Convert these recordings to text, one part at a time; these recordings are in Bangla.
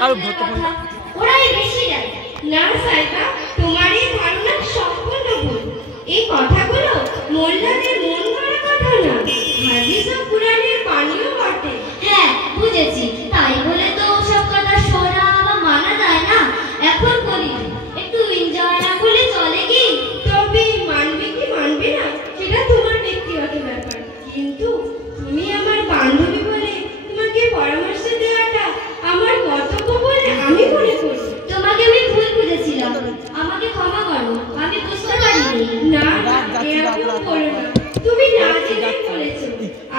ওরাই বেশি জানে। না সাইবা, তোমার এই ধারণা সম্পূর্ণ ভুল। এই কথাগুলো মোল্লাদের মন গড়া কথা না, হাদিস ও কুরআনের বাণীও বটে। হ্যাঁ বুঝেছি, তাই বলে তো সব কথা শোনা বা মানা যায় না। এখন বলি একটু এনজয় না করলে চলে কি? তবে মানবে কি মানবে না সেটা তোমার ব্যক্তিগত ব্যাপার, কিন্তু তুমি আমার বান্ধবী বলে তোমাকে পরামর্শ দেওয়াটা আমার কর্তব্য বলে আমি মনে করি। তোমাকে আমি ভুল বুঝেছিলাম, আমাকে ক্ষমা করো, আমি বুঝতে পারিনি। না এরকম করো না, তুমি না জেনে বলেছো,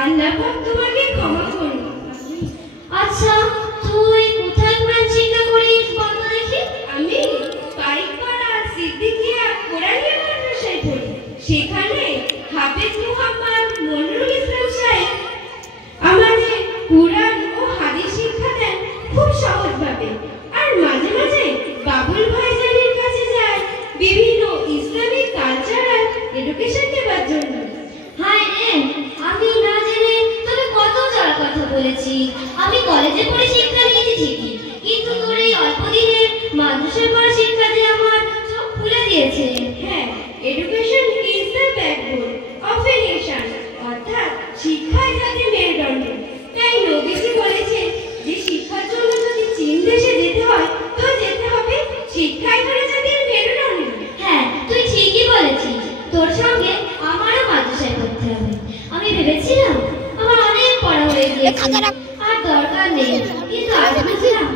আল্লাহ পাক তোমাকে ক্ষমা করুন। আচ্ছা তুই কোথায় কোরআন শিক্ষা করিস বল তো দেখি? আমি পাইকপাড়া সিদ্দিকিয়া কোরআনিয়া মাদ্রাসায় পড়ি। সেখানে হাফেজ মুহাম্মদ মনিরুল ইসলাম সাহেব আমাদের কুরআন ও হাদিস শিক্ষা দেন খুব সহজভাবে। আর মাঝে মাঝে বাবুল ভাইজানের কাছে যায় বিভিন্ন ইসলামিক কালচারাল এডুকেশন দেওয়ার জন্য। হায় রে, আমি না জেনে তোকে কত চার কথা বলেছি। আমি কলেজে পড়ে শিক্ষা নিয়েছি ঠিকই, কিন্তু তোর এই অল্প দিনে মাদ্রাসায় পড়া শিক্ষা যে আমার চোখ খুলে দিয়েছে। হ্যাঁ, education is the backbone of a nation, অর্থাৎ শিক্ষাই জাতির মেরুদণ্ড। তাই নবীজি বলেছেন যে শিক্ষার জন্য যদি চীন দেশে যেতে হয় তো যেতে হবে শিক্ষাই হলো জাতির মেরুদণ্ড। হ্যাঁ তুই ঠিকই বলেছিস, তোর সঙ্গে আমারও মাদ্রাসায় পড়তে হবে। আমি ভেবেছিলাম আমার অনেক পড়া হয়ে গিয়েছে আর দরকার নেই, কিন্তু আজ বুঝলাম